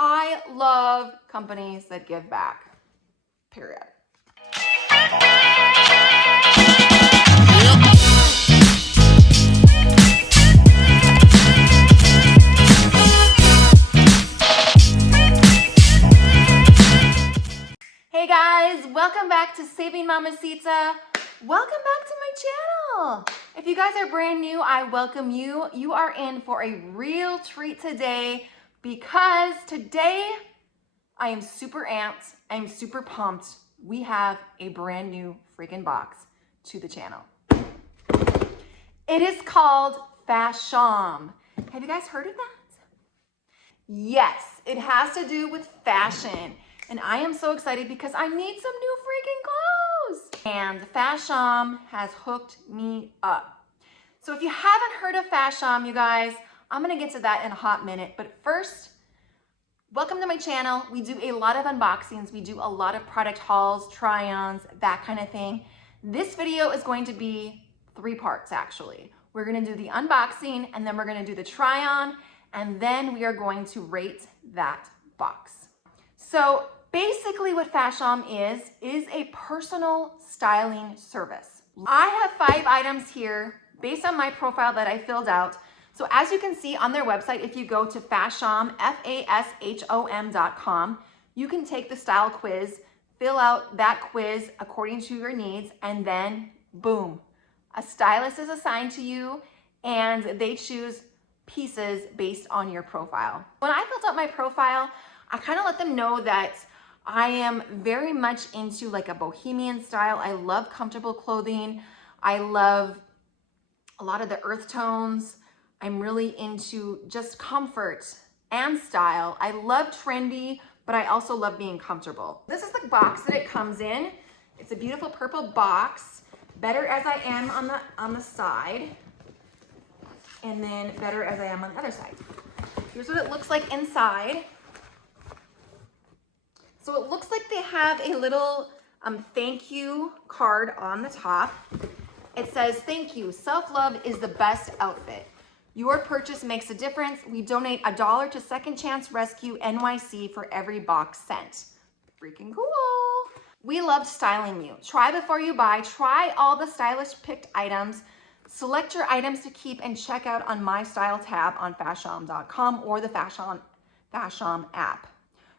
I love companies that give back, period. Hey guys, welcome back to Saving Mamacita. Welcome back to my channel. If you guys are brand new, I welcome you. You are in for a real treat today because today I am super amped. I'm super pumped. We have a brand new freaking box to the channel. It is called Fashom. Have you guys heard of that? Yes, it has to do with fashion. And I am so excited because I need some new freaking clothes. And Fashom has hooked me up. So if you haven't heard of Fashom, you guys, I'm gonna get to that in a hot minute. But first, welcome to my channel. We do a lot of unboxings. We do a lot of product hauls, try-ons, that kind of thing. This video is going to be 3 parts actually. We're gonna do the unboxing and then we're gonna do the try-on and then we are going to rate that box. So basically what Fashom is a personal styling service. I have 5 items here based on my profile that I filled out. So as you can see on their website, if you go to Fashom, Fashom.com, you can take the style quiz, fill out that quiz according to your needs, and then boom, a stylist is assigned to you and they choose pieces based on your profile. When I filled out my profile, I kind of let them know that I am very much into like a bohemian style. I love comfortable clothing. I love a lot of the earth tones. I'm really into just comfort and style. I love trendy, but I also love being comfortable. This is the box that it comes in. It's a beautiful purple box. Better as I am on the side, and then better as I am on the other side. Here's what it looks like inside. So it looks like they have a little thank you card on the top. It says, thank you, self-love is the best outfit. Your purchase makes a difference. We donate $1 to Second Chance Rescue NYC for every box sent. Freaking cool. We loved styling you. Try before you buy. Try all the stylish picked items. Select your items to keep and check out on My Style tab on Fashom.com or the Fashom app.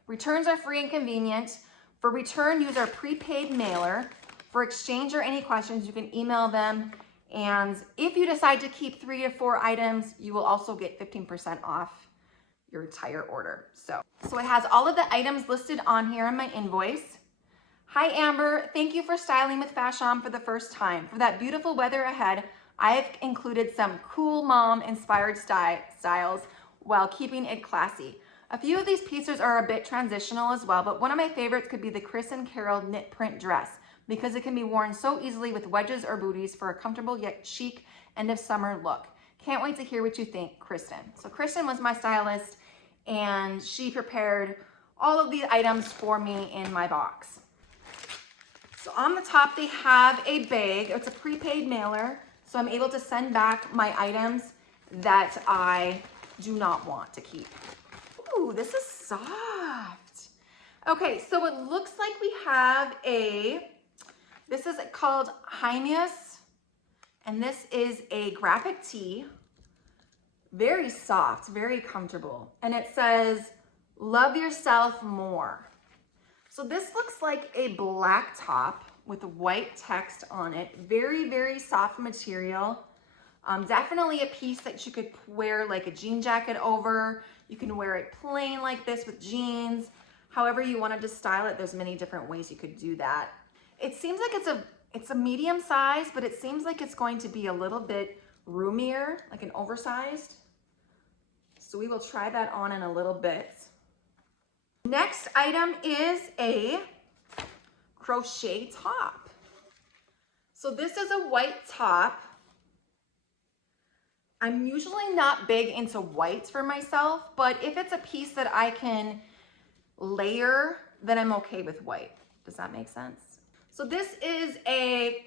Returns are free and convenient. For return, use our prepaid mailer. For exchange or any questions, you can email them. And if you decide to keep 3 to 4 items, you will also get 15% off your entire order. So it has all of the items listed on here in my invoice. Hi, Amber. Thank you for styling with Fashom for the first time. For that beautiful weather ahead, I have included some cool mom-inspired styles while keeping it classy. A few of these pieces are a bit transitional as well, but one of my favorites could be the Chris and Carol knit print dress because it can be worn so easily with wedges or booties for a comfortable yet chic end of summer look. Can't wait to hear what you think, Kristen. So Kristen was my stylist and she prepared all of these items for me in my box. So on the top, they have a bag. It's a prepaid mailer. So I'm able to send back my items that I do not want to keep. Ooh, this is soft. Okay, so it looks like we have this is called Hymeus, and this is a graphic tee. Very soft, very comfortable. And it says, love yourself more. So this looks like a black top with white text on it. Very, very soft material. Definitely a piece that you could wear like a jean jacket over. You can wear it plain like this with jeans. However you wanted to style it, there's many different ways you could do that. It seems like it's a medium size, but it seems like it's going to be a little bit roomier, like an oversized. So we will try that on in a little bit. Next item is a crochet top. So this is a white top. I'm usually not big into whites for myself, but if it's a piece that I can layer, then I'm okay with white. Does that make sense? So this is a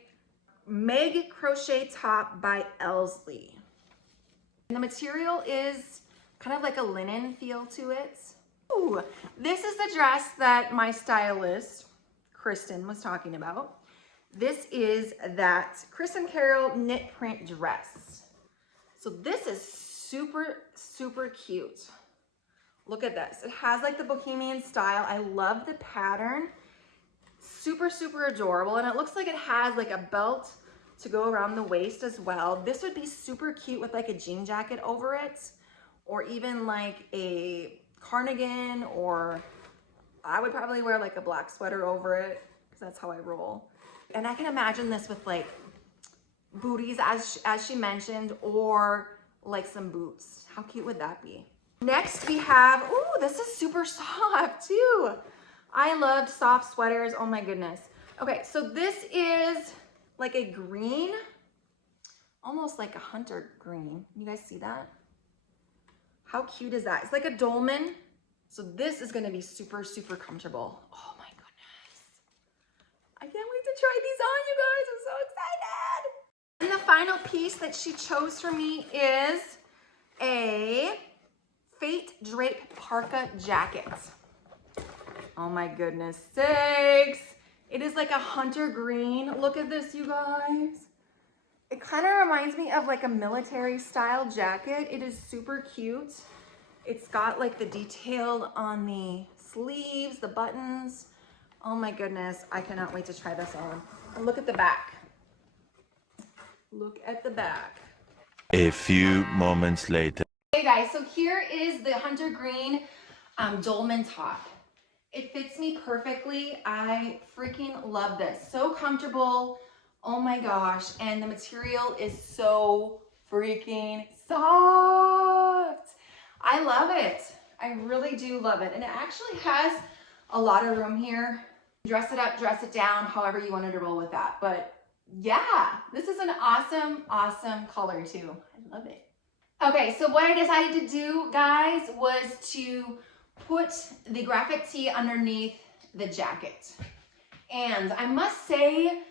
Meg crochet top by Elsley. And the material is kind of like a linen feel to it. Ooh, this is the dress that my stylist, Kristen, was talking about. This is that Kristen Carroll knit print dress. So this is super, super cute. Look at this. It has like the bohemian style. I love the pattern. Super, super adorable. And it looks like it has like a belt to go around the waist as well. This would be super cute with like a jean jacket over it, or even like a cardigan, or I would probably wear like a black sweater over it because that's how I roll. And I can imagine this with like booties as she mentioned, or like some boots. How cute would that be? Next we have, ooh, this is super soft too. I loved soft sweaters, oh my goodness. Okay, so this is like a green, almost like a hunter green. You guys see that? How cute is that? It's like a dolman. So this is gonna be super, super comfortable. Oh my goodness. I can't wait to try these on, you guys. I'm so excited. And the final piece that she chose for me is a Fate Drape Parka jacket. Oh my goodness sakes. It is like a hunter green. Look at this, you guys. It kind of reminds me of like a military style jacket. It is super cute. It's got like the detail on the sleeves, the buttons. Oh my goodness, I cannot wait to try this on. And look at the back. Look at the back. A few moments later. Hey guys, so here is the hunter green dolman top. It fits me perfectly. I freaking love this. So comfortable. Oh my gosh. And the material is so freaking soft. I love it. I really do love it. And it actually has a lot of room here. Dress it up, dress it down, however you wanted to roll with that. But yeah, this is an awesome, awesome color too. I love it. Okay, so what I decided to do, guys, was to put the graphic tee underneath the jacket. And I must say,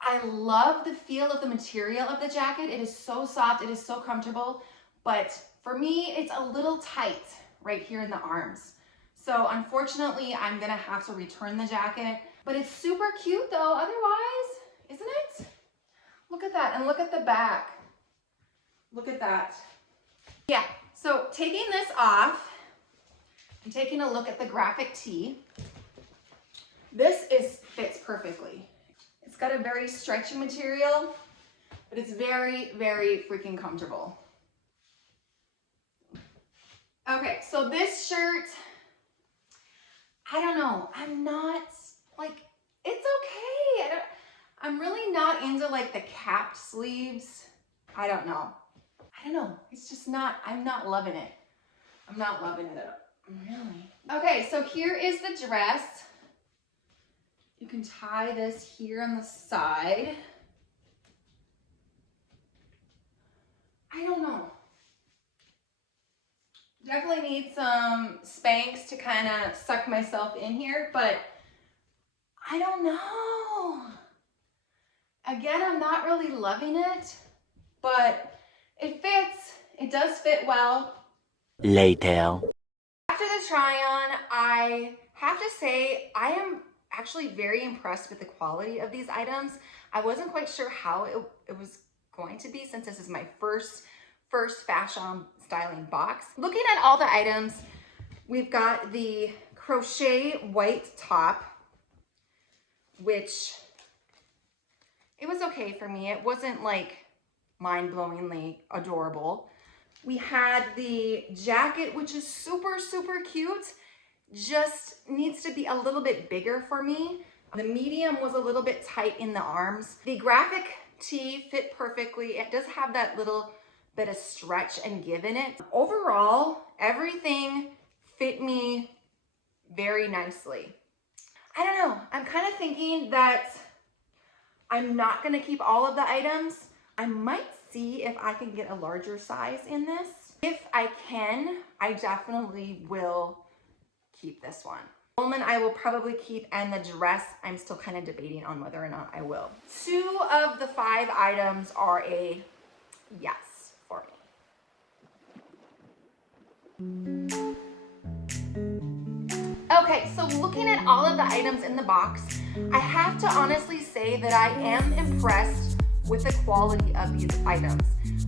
I love the feel of the material of the jacket. It is so soft, it is so comfortable, but for me, it's a little tight right here in the arms. So unfortunately, I'm gonna have to return the jacket, but it's super cute though, otherwise, isn't it? Look at that, and look at the back. Look at that. Yeah, so taking this off, I'm taking a look at the graphic tee. This fits perfectly. It's got a very stretchy material, but it's very, very freaking comfortable. Okay, so this shirt, I don't know. I'm not like, it's okay. I'm really not into like the capped sleeves. I don't know. It's just not, I'm not loving it. I'm not loving it at all, really. Okay, so here is the dress. You can tie this here on the side. I don't know. Definitely need some Spanx to kind of suck myself in here, but I don't know. Again, I'm not really loving it, but it fits. It does fit well. Later. After the try on, I have to say I am actually very impressed with the quality of these items. I wasn't quite sure how it was going to be since this is my first Fashom styling box. Looking at all the items, we've got the crochet white top, which it was okay for me. It wasn't like mind-blowingly adorable. We had the jacket, which is super, super cute. Just needs to be a little bit bigger for me. The medium was a little bit tight in the arms. The graphic tee fit perfectly. It does have that little bit of stretch and give in it. Overall, everything fit me very nicely. I don't know. I'm kind of thinking that I'm not going to keep all of the items. I might see if I can get a larger size in this. If I can, I definitely will keep this one. Dolman I will probably keep, and the dress I'm still kind of debating on whether or not I will. 2 of the 5 items are a yes for me. Okay, so looking at all of the items in the box, I have to honestly say that I am impressed with the quality of these items.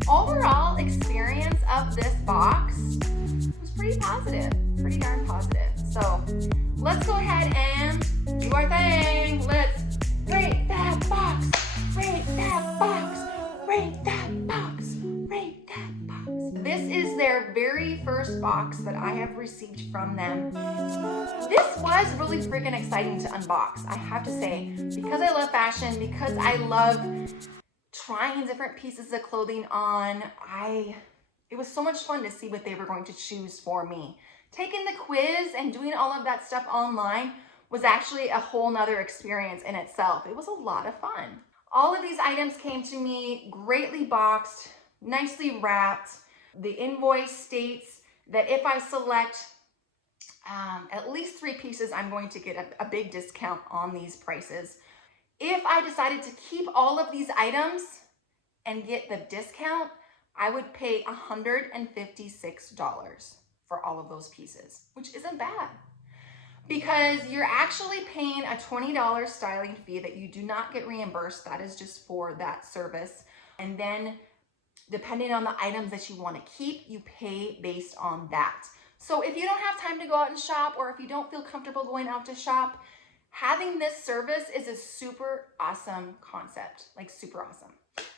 Overall experience of this box was pretty positive, pretty darn positive. So let's go ahead and do our thing. Let's rate that box, rate that box, rate that box, rate that box. This is their very first box that I have received from them. This was really freaking exciting to unbox, I have to say, because I love fashion, because I love trying different pieces of clothing on. It was so much fun to see what they were going to choose for me. Taking the quiz and doing all of that stuff online was actually a whole nother experience in itself. It was a lot of fun. All of these items came to me greatly boxed, nicely wrapped. The invoice states that if I select at least 3 pieces, I'm going to get a big discount on these prices. If I decided to keep all of these items and get the discount, I would pay $156 for all of those pieces, which isn't bad, because you're actually paying a $20 styling fee that you do not get reimbursed. That is just for that service. And then depending on the items that you want to keep, you pay based on that. So if you don't have time to go out and shop, or if you don't feel comfortable going out to shop, having this service is a super awesome concept, like super awesome.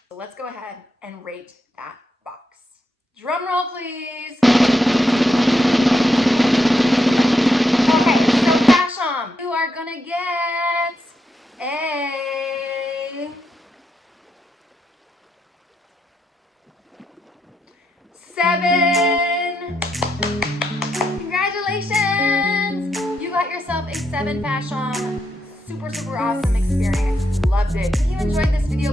So let's go ahead and rate that box. Drum roll, please. Okay, so Fashom, you are gonna get a 7. Congratulations! You got yourself a 7 Fashom. Super, super awesome experience. Loved it. If you enjoyed this video,